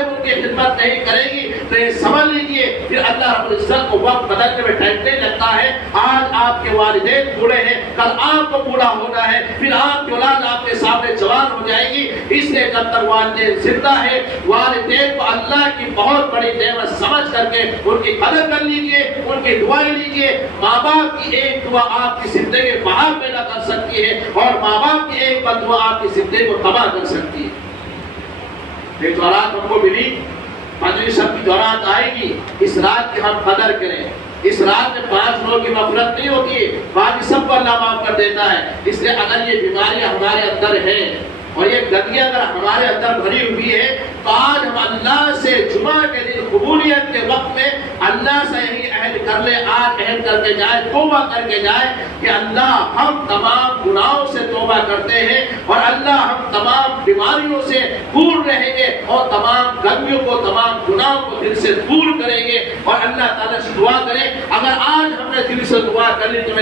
غالب ان کی خدمت نہیں کرے گی تو یہ سمجھ لیجیے پھر اللہ رب العزت کو وقت بدلنے میں ٹائم نہیں لگتا ہے. آج آپ کے والدین بوڑھے ہیں، کل آپ کو بوڑھا ہونا ہے، پھر آپ کی اولاد آپ کے سامنے جوان ہو جائے گی. اس لیے جب تک والدین زندہ ہے والدین کو اللہ کی بہت بڑی نعمت سمجھ کر کے ان کی قدر کر لیجیے، ان کی دعائیں لیجیے. ماں باپ کی ایک دعا آپ کی زندگی میں بہار پیدا کر سکتی ہے اور ماں باپ کی ایک بد دعا آپ کی زندگی کو تباہ کر سکتی ہے. یہ جو رات ہم کو ملی مجلس سب کی جو رات آئے گی اس رات کی ہم قدر کریں. اس رات میں 5 لوگوں کی مغفرت نہیں ہوتی ہے، باقی سب کو اللہ معاف کر دیتا ہے. اس لیے اگر یہ بیماریاں ہمارے اندر ہیں اور یہ گندگیاں اگر ہمارے اندر بھری ہوئی ہے تو آج ہم اللہ سے جمعہ کے دن قبولیت کے وقت میں اللہ سے یہی عہد کر لیں، آج عہد کر کے جائے، توبہ کر کے جائے کہ اللہ ہم تمام گناہوں سے توبہ کرتے ہیں اور اللہ ہم تمام بیماریوں سے دور رہیں گے اور تمام گندگیوں کو، تمام گناہوں کو دل سے دور کریں گے. اور اللہ تعالیٰ سے دعا کریں اگر آج ہم نے دل سے دعا کر لی تو